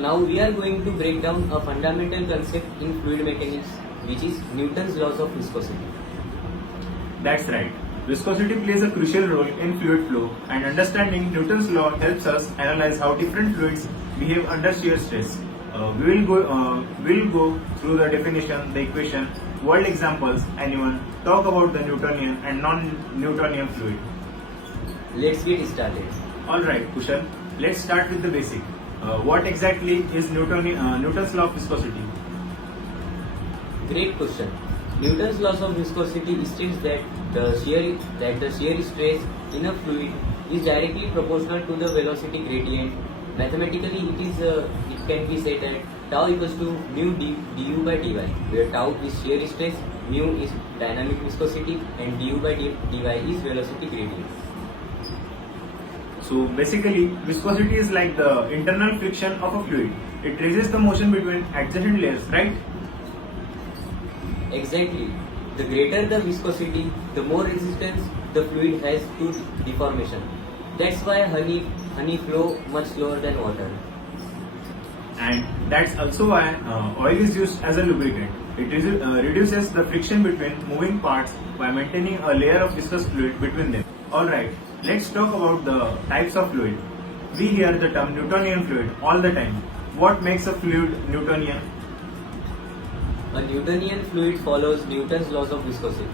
now we are going to break down a fundamental concept in fluid mechanics, which is Newton's laws of viscosity. That's right. Viscosity plays a crucial role in fluid flow, and understanding Newton's law helps us analyze how different fluids behave under shear stress. We'll go through the definition, the equation, world examples, and even talk about the Newtonian and non-Newtonian fluid. Let's get started. Alright, Kushal, let's start with the basic. What exactly is Newton's law of viscosity? Great question. Newton's laws of viscosity states that the shear stress in a fluid is directly proportional to the velocity gradient. Mathematically, it can be said that tau equals to mu du by dy, where tau is shear stress, mu is dynamic viscosity, and du by dy is velocity gradient. So basically, viscosity is like the internal friction of a fluid. It resists the motion between adjacent layers, right? Exactly. The greater the viscosity, the more resistance the fluid has to deformation. That's why honey flow much slower than water. And that's also why oil is used as a lubricant. It reduces the friction between moving parts by maintaining a layer of viscous fluid between them. Alright, let's talk about the types of fluid. We hear the term Newtonian fluid all the time. What makes a fluid Newtonian? A Newtonian fluid follows Newton's laws of viscosity,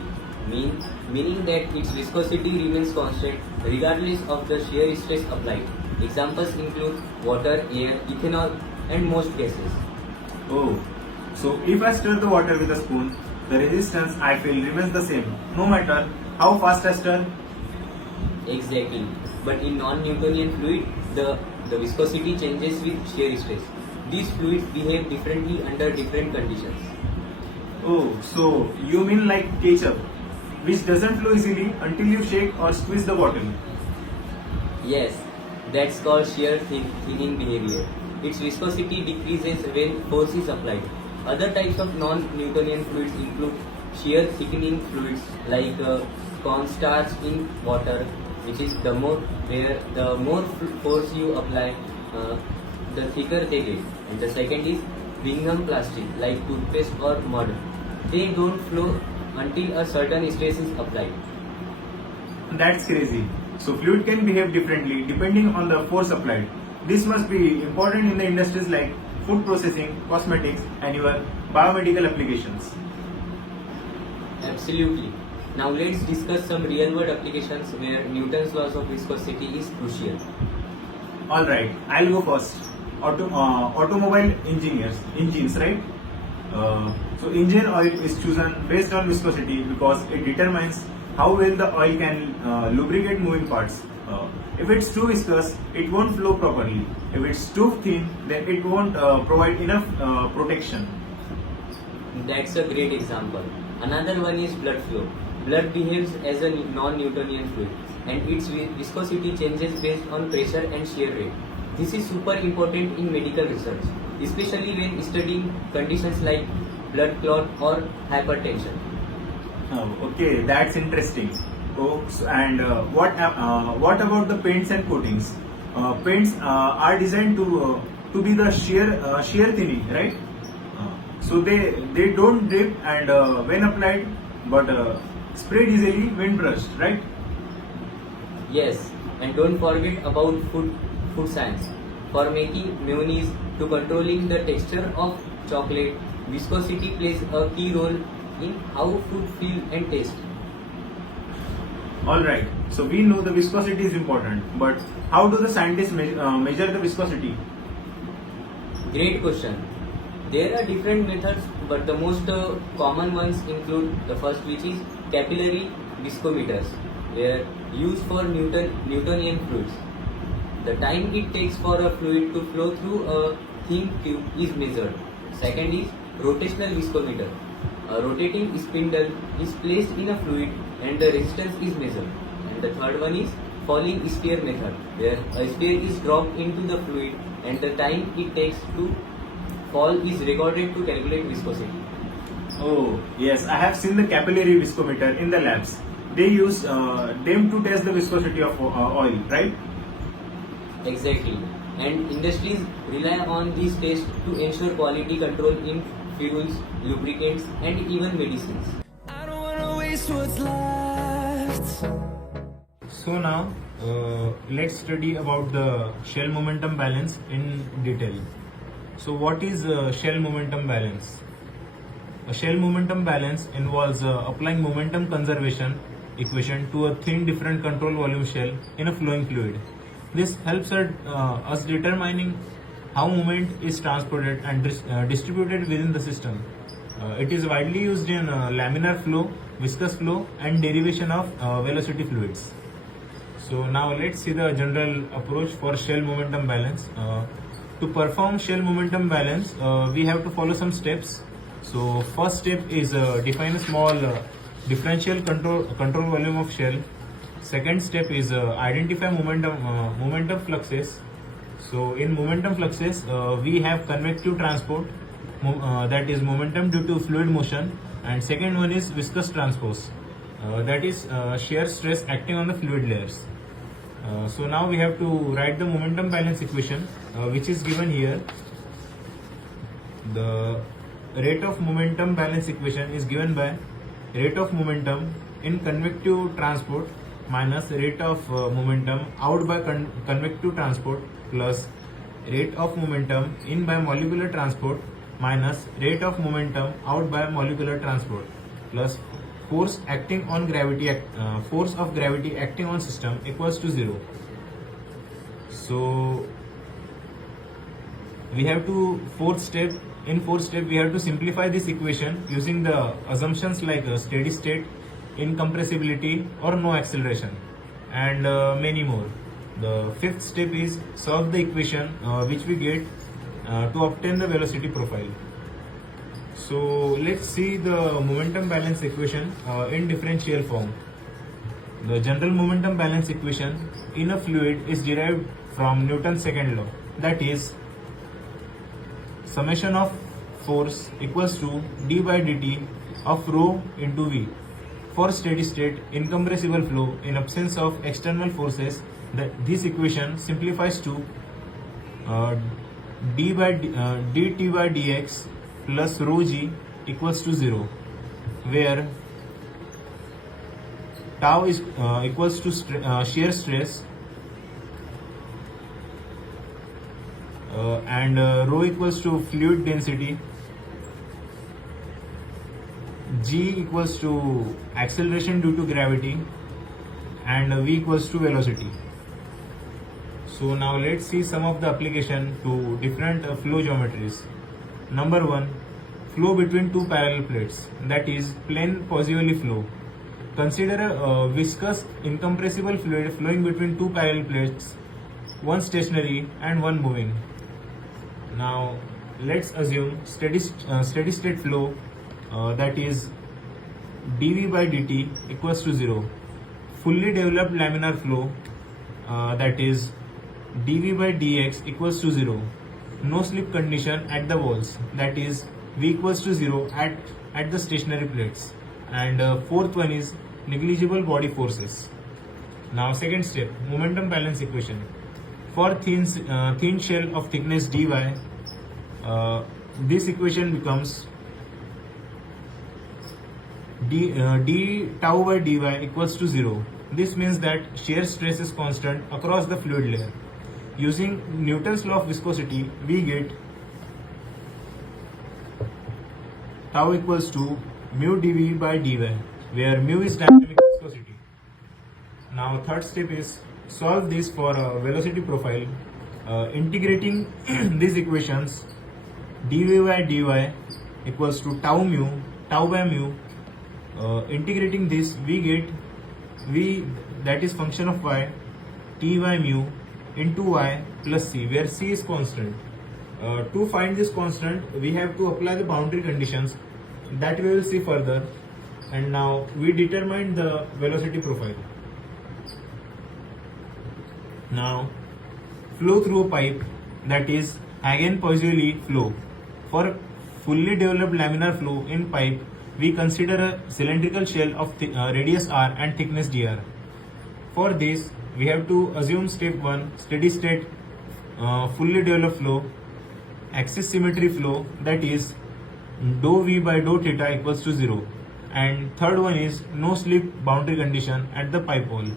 meaning that its viscosity remains constant regardless of the shear stress applied. Examples include water, air, ethanol, and most gases. Oh, so if I stir the water with a spoon, the resistance I feel remains the same, no matter how fast I stir? Exactly. But in non-Newtonian fluid, the viscosity changes with shear stress. These fluids behave differently under different conditions. Oh, so you mean like ketchup, which doesn't flow easily until you shake or squeeze the bottle? Yes, that's called shear thinning behavior. Its viscosity decreases when force is applied. Other types of non-Newtonian fluids include shear thickening fluids like cornstarch in water, which is the more force you apply, the thicker they get. And the second is Bingham plastic like toothpaste or mud. They don't flow until a certain stress is applied. That's crazy. So fluid can behave differently depending on the force applied. This must be important in the industries like food processing, cosmetics, and even biomedical applications. Absolutely. Now let's discuss some real-world applications where Newton's laws of viscosity is crucial. Alright, I'll go first. Automobile engines, right? So engine oil is chosen based on viscosity because it determines how well the oil can lubricate moving parts. If it's too viscous, it won't flow properly. If it's too thin, then it won't provide enough protection. That's a great example. Another one is blood flow. Blood behaves as a non-Newtonian fluid, and its viscosity changes based on pressure and shear rate. This is super important in medical research, especially when studying conditions like blood clot or hypertension. Okay, that's interesting. And what about the paints and coatings? Paints are designed to be the shear thinning, right? So they don't drip and when applied, but spread easily when brushed, right? Yes, and don't forget about food science. For making mayonnaise to controlling the texture of chocolate, viscosity plays a key role in how food feel and taste. Alright, so we know the viscosity is important, but how do the scientists measure the viscosity? Great question. There are different methods, but the most common ones include the first, which is capillary viscometers, where used for Newtonian fluids. The time it takes for a fluid to flow through a thin tube is measured. Second is rotational viscometer. A rotating spindle is placed in a fluid and the resistance is measured. And the third one is falling sphere method, where a sphere is dropped into the fluid and the time it takes to fall is recorded to calculate viscosity. Oh, yes, I have seen the capillary viscometer in the labs. They use them to test the viscosity of oil, right? Exactly. and industries rely on these tests to ensure quality control in fuels, lubricants, and even medicines. I don't wanna waste what's left. So now let's study about the shell momentum balance in detail. So what is shell momentum balance? A shell momentum balance involves applying momentum conservation equation to a thin different control volume shell in a flowing fluid. This helps us determining how movement is transported and distributed within the system. It is widely used in laminar flow, viscous flow, and derivation of velocity fluids. So now let's see the general approach for shell momentum balance. To perform shell momentum balance, we have to follow some steps. So first step is define a small differential control volume of shell. Second step is identify momentum fluxes. So in momentum fluxes, we have convective transport, that is momentum due to fluid motion, and second one is viscous transpose, that is shear stress acting on the fluid layers. So now we have to write the momentum balance equation, which is given here. The rate of momentum balance equation is given by rate of momentum in convective transport minus rate of momentum out by convective transport plus rate of momentum in by molecular transport minus rate of momentum out by molecular transport plus force acting on gravity force of gravity acting on system equals to 0. So we have to fourth step we have to simplify this equation using the assumptions like steady state, incompressibility or no acceleration, and many more. The fifth step is solve the equation which we get to obtain the velocity profile. So let's see the momentum balance equation in differential form. The general momentum balance equation in a fluid is derived from Newton's second law, that is summation of force equals to d by dt of rho into v. For steady state incompressible flow in absence of external forces, this equation simplifies to dt by dx plus rho g equals to 0, where tau is equals to shear stress and rho equals to fluid density, g equals to acceleration due to gravity, and v equals to velocity. So now let's see some of the application to different flow geometries. Number 1, flow between two parallel plates, that is plane positively flow. Consider a viscous incompressible fluid flowing between two parallel plates, one stationary and one moving. Now let's assume steady state flow, that is dv by dt equals to 0. Fully developed laminar flow, that is dv by dx equals to 0. No slip condition at the walls, that is v equals to 0 at the stationary plates. And fourth one is negligible body forces. Now second step, momentum balance equation. For thin shell of thickness dy, this equation becomes d tau by dy equals to 0. This means that shear stress is constant across the fluid layer. Using Newton's law of viscosity, we get tau equals to mu dv by dy, where mu is dynamic viscosity. Now third step is solve this for a velocity profile. Integrating these equations, dv by dy equals to tau by mu. Integrating this, we get v, that is function of y, t by mu into y plus c, where c is constant. To find this constant, we have to apply the boundary conditions that we will see further. And now we determine the velocity profile. Now flow through a pipe, that is Hagen-Poiseuille flow. For fully developed laminar flow in pipe, we consider a cylindrical shell of radius r and thickness dr. For this, we have to assume step 1, steady state fully developed flow, axis symmetry flow, that is dou v by dou theta equals to 0, and third one is no slip boundary condition at the pi pole.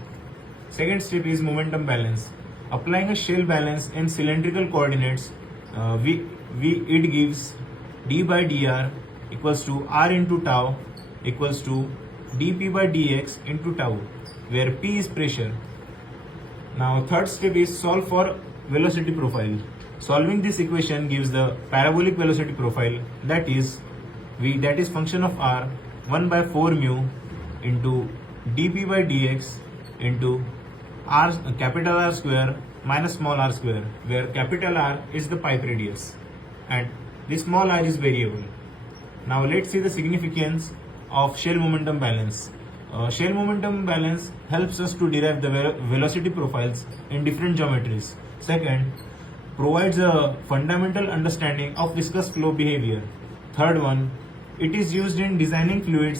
Second step is momentum balance. Applying a shell balance in cylindrical coordinates, it gives d by dr equals to r into tau equals to dp by dx into tau, where p is pressure. Now third step is solve for velocity profile. Solving this equation gives the parabolic velocity profile, that is function of r 1 by 4 mu into dp by dx into capital R square minus small r square, where capital R is the pipe radius and this small r is variable. Now let's see the significance of shell momentum balance. Shell momentum balance helps us to derive the velocity profiles in different geometries. Second, provides a fundamental understanding of viscous flow behavior. Third one, it is used in designing fluid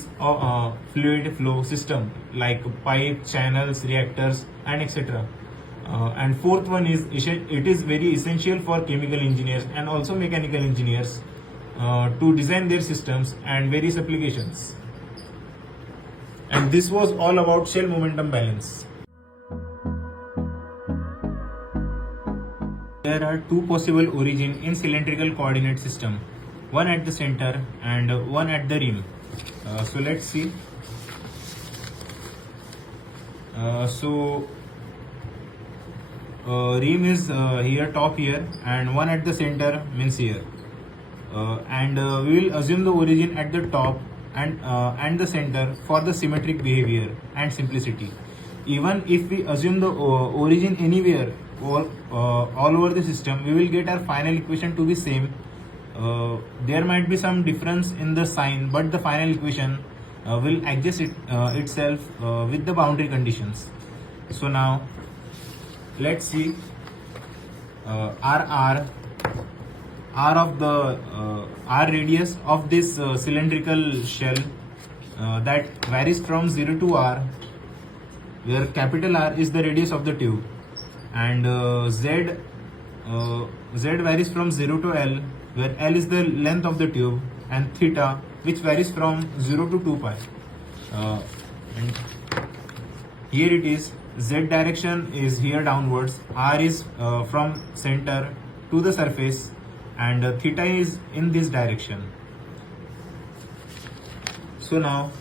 flow system like pipe, channels, reactors, and etc. And fourth one is it is very essential for chemical engineers and also mechanical engineers to design their systems and various applications. And this was all about shell momentum balance. There are two possible origins in cylindrical coordinate system, one at the center and one at the rim. So let's see. Rim is here, top here, and one at the center means here. We will assume the origin at the top and the center for the symmetric behavior and simplicity. Even if we assume the origin anywhere all over the system, we will get our final equation to be same. There might be some difference in the sign, but the final equation will adjust itself with the boundary conditions. So now let's see r of the r radius of this cylindrical shell that varies from 0 to r, where capital R is the radius of the tube, and z varies from 0 to L, where L is the length of the tube, and theta, which varies from 0 to 2 pi. And here it is, z direction is here downwards, r is from center to the surface, and theta is in this direction. So now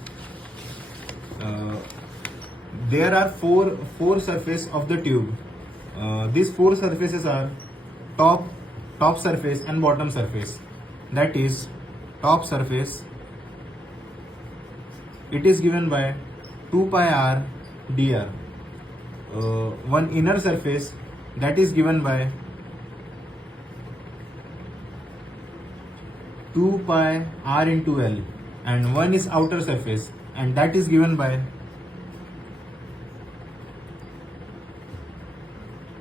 there are four surfaces of the tube. These four surfaces are top surface and bottom surface. That is, top surface, it is given by 2 pi r dr. One inner surface, that is given by 2 pi r into L, and one is outer surface, and that is given by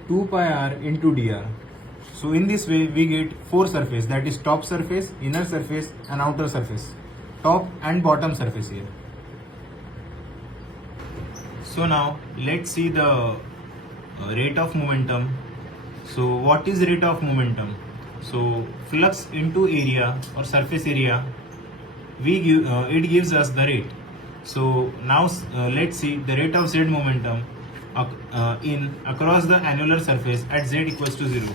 2 pi r into dr. So in this way we get four surfaces, that is top surface, inner surface, and outer surface, top and bottom surface here. So now let's see the rate of momentum. So what is rate of momentum? So flux into area or surface area, it gives us the rate. So now let's see the rate of z momentum across the annular surface at z equals to 0.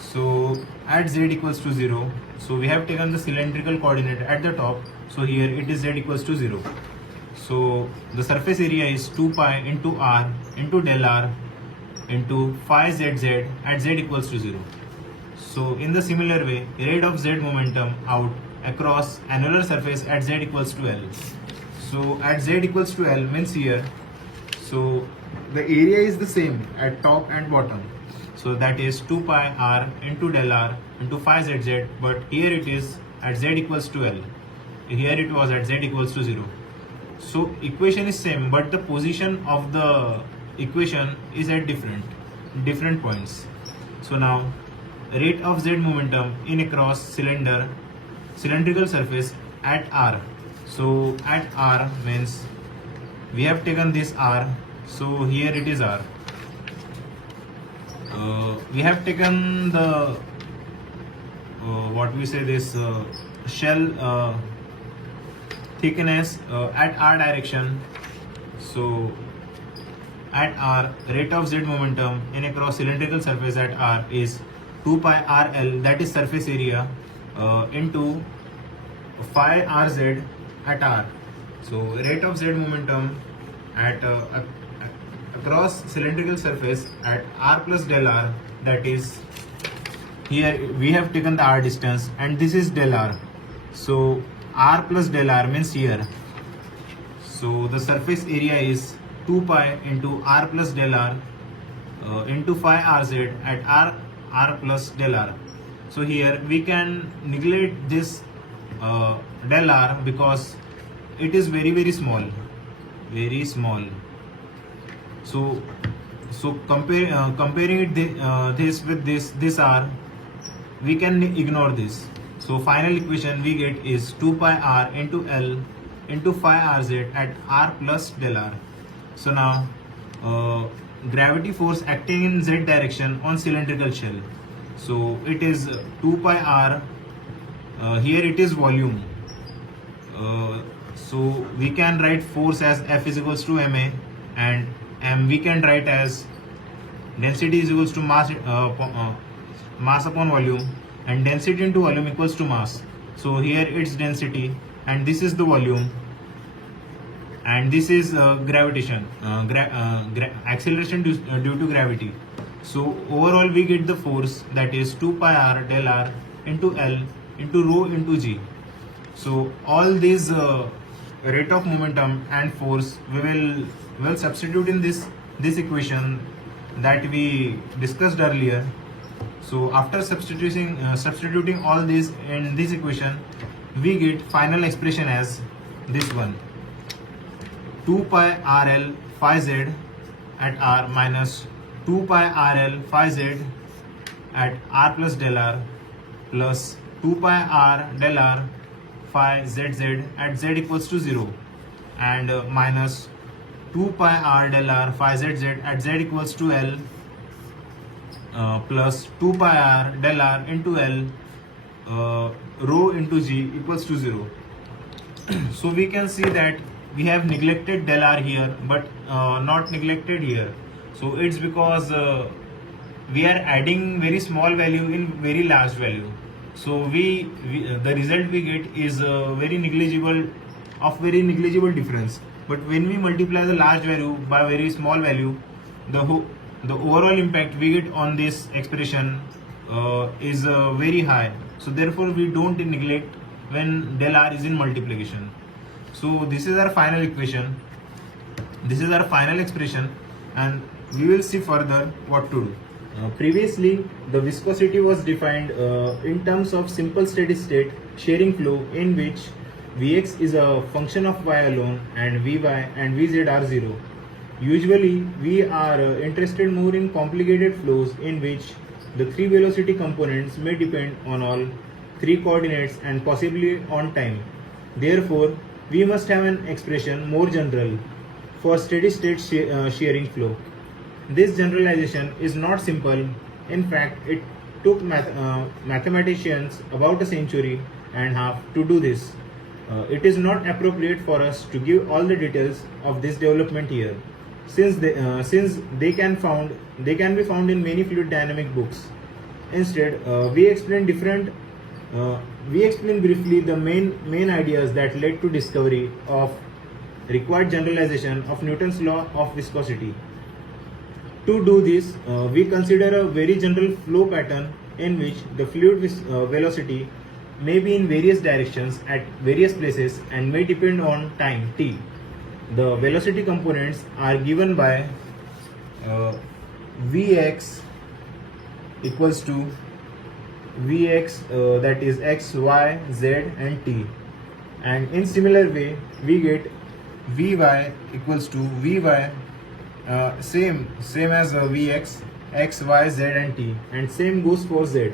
So at z equals to 0, so we have taken the cylindrical coordinate at the top, so here it is z equals to 0. So the surface area is 2 pi into r into del r into phi zz at z equals to 0. So in the similar way, rate of z momentum out across annular surface at z equals to L. So at z equals to L means here, so the area is the same at top and bottom. So that is 2 pi r into del r into phi zz, but here it is at z equals to L. Here it was at z equals to 0. So equation is same, but the position of the equation is at different points. So now rate of z momentum in across cylindrical surface at r. So at r means we have taken this r, so here it is r. we have taken the what we say this shell thickness at r direction. So at r, rate of z momentum in a cross cylindrical surface at r is 2 pi rl, that is surface area, into phi rz at r. So rate of z momentum at across cylindrical surface at r plus del r, that is, here we have taken the r distance and this is del r. So r plus del r means here. So the surface area is 2 pi into r plus del r into phi rz at r plus del r. So here we can neglect this del r because it is very small, very small. So comparing it this with this r, we can ignore this. So final equation we get is 2 pi r into L into phi rz at r plus del r. So now gravity force acting in z direction on cylindrical shell. So it is 2 pi r. Here it is volume. So we can write force as F is equals to ma, and m we can write as density is equals to mass upon volume, and density into volume equals to mass. So here it's density and this is the volume, and this is gravitation, acceleration due to gravity. So overall we get the force, that is 2 pi r del r into L into rho into g. So all these rate of momentum and force we will substitute in this equation that we discussed earlier. So after substituting all this in this equation, we get final expression as this one: 2 pi rl phi z at r minus 2 pi rl phi z at r plus del r plus 2 pi r del r phi zz at z equals to 0, and minus 2 pi r del r phi zz at z equals to L plus 2 pi r del r into L rho into g equals to 0. So we can see that we have neglected del r here but not neglected here. So it's because we are adding very small value in very large value. So we the result we get is very negligible difference. But when we multiply the large value by very small value, the overall impact we get on this expression is very high. So therefore we don't neglect when del r is in multiplication. So this is our final equation, this is our final expression, and we will see further what to do. Previously, the viscosity was defined in terms of simple steady state shearing flow in which Vx is a function of y alone and Vy and Vz are 0. Usually, we are interested more in complicated flows in which the three velocity components may depend on all three coordinates and possibly on time. Therefore, we must have an expression more general for steady state shearing flow. This generalization is not simple. In fact, it took mathematicians about a century and a half to do this. It is not appropriate for us to give all the details of this development here, since they can be found in many fluid dynamic books. Instead, we explain briefly the main ideas that led to discovery of required generalization of Newton's law of viscosity. To do this, we consider a very general flow pattern in which the fluid velocity may be in various directions at various places and may depend on time t. The velocity components are given by Vx equals to Vx, that is x, y, z and t, and in similar way we get Vy equals to Vy, same as Vx, x, y, z and t, and same goes for z.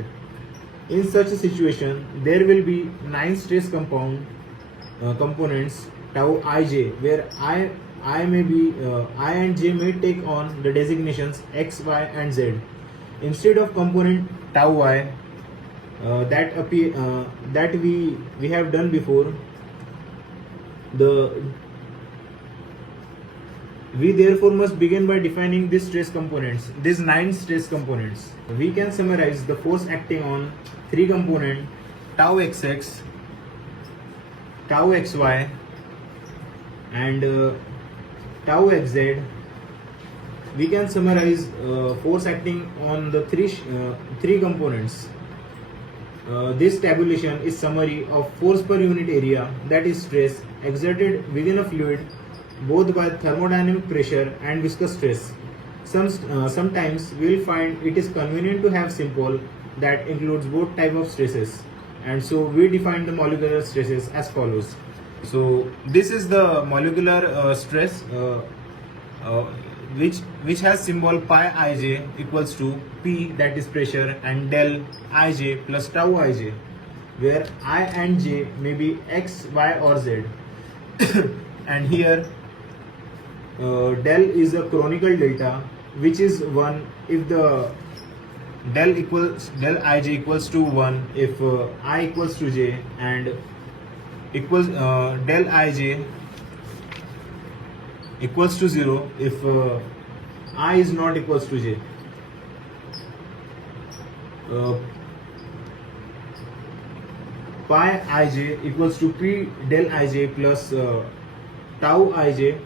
In such a situation, there will be 9 stress components tau ij, where I and j may take on the designations x, y and z. instead of component tau y that we have done before, we therefore must begin by defining these stress components, these 9 stress components. We can summarize the force acting on 3 component tau xx, tau xy and tau xz. We can summarize force acting on the three components. This tabulation is summary of force per unit area, that is stress exerted within a fluid both by thermodynamic pressure and viscous stress. Sometimes we will find it is convenient to have symbol that includes both type of stresses, and so we define the molecular stresses as follows. So this is the molecular stress which has symbol pi ij equals to P, that is pressure, and del ij plus tau ij, where I and j may be x, y or z. And here del is a chronicle delta, which is 1 if the del ij equals to 1 if I equals to j, and equals del ij equals to 0 if I is not equals to j. Pi ij equals to P del ij plus tau ij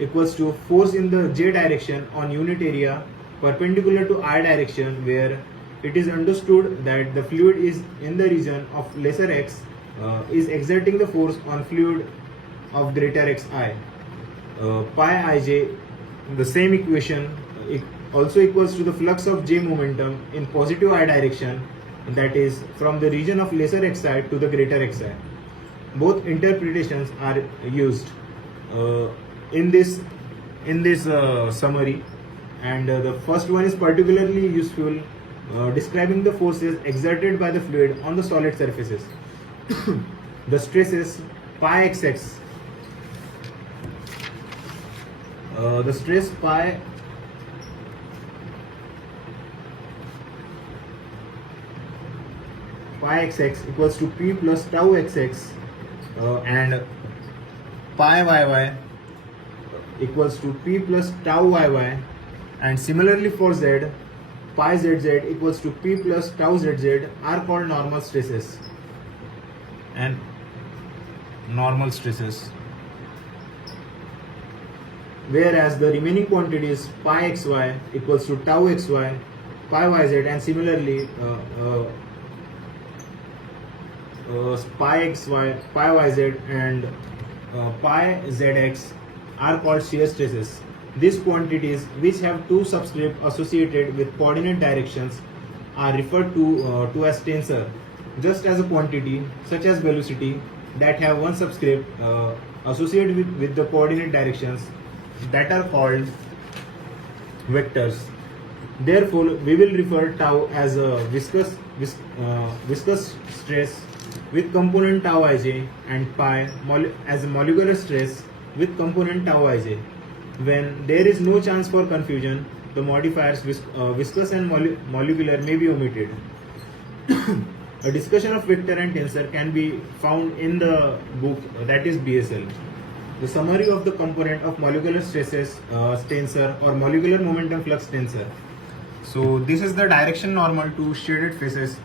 equals to force in the j direction on unit area perpendicular to I direction, where it is understood that the fluid is in the region of lesser x is exerting the force on fluid of greater xi. Pi ij, the same equation, also equals to the flux of j momentum in positive I direction, that is from the region of lesser xi to the greater xi. Both interpretations are used in this summary, and the first one is particularly useful describing the forces exerted by the fluid on the solid surfaces. The stresses pi xx, the stress pi xx equals to P plus tau xx and pi yy equals to P plus tau yy, and similarly for z, pi zz equals to P plus tau zz are called normal stresses and normal stresses, whereas the remaining quantities pi xy equals to tau xy, pi yz, and similarly pi xy, pi yz and pi zx are called shear stresses. These quantities, which have two subscripts associated with coordinate directions, are referred to as tensor, just as a quantity such as velocity that have one subscript associated with the coordinate directions, that are called vectors. Therefore, we will refer tau as a viscous stress with component tau ij, and pi as a molecular stress with component tau ij. When there is no chance for confusion, the modifiers viscous and molecular may be omitted. A discussion of vector and tensor can be found in the book, that is BSL. The summary of the component of molecular stresses tensor or molecular momentum flux tensor. So this is the direction normal to shaded faces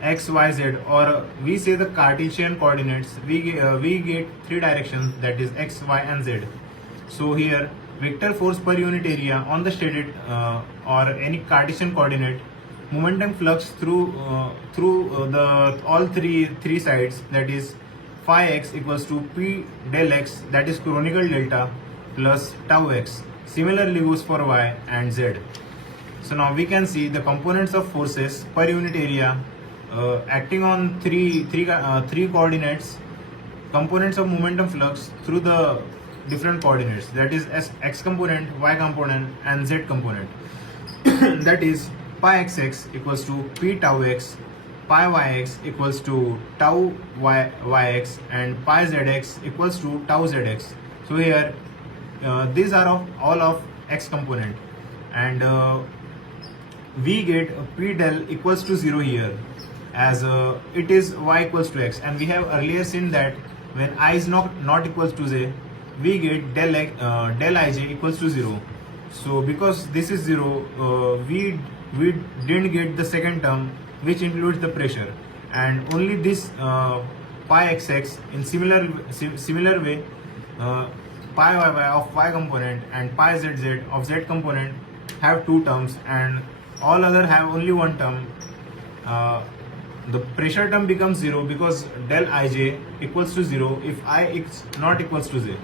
x, y, z, or we say the Cartesian coordinates. We get 3 directions, that is x, y and z. So here vector force per unit area on the shaded or any Cartesian coordinate, momentum flux through the all three sides, that is phi x equals to P del x, that is chronicle delta, plus tau x. Similarly goes for y and z. So now we can see the components of forces per unit area acting on three coordinates, components of momentum flux through the different coordinates, that is x component, y component and z component. That is pi xx equals to P tau x, pi yx equals to tau yx, and pi zx equals to tau zx. So here these are all of x component, and we get P del equals to 0 here, as it is y equals to x, and we have earlier seen that when I is not equals to j, we get del ij equals to 0. So because this is 0, we didn't get the second term, which includes the pressure, and only this pi xx in similar way, pi yy of y component and pi zz of z component have two terms, and all other have only one term. The pressure term becomes 0 because del ij equals to 0 if I is not equals to j.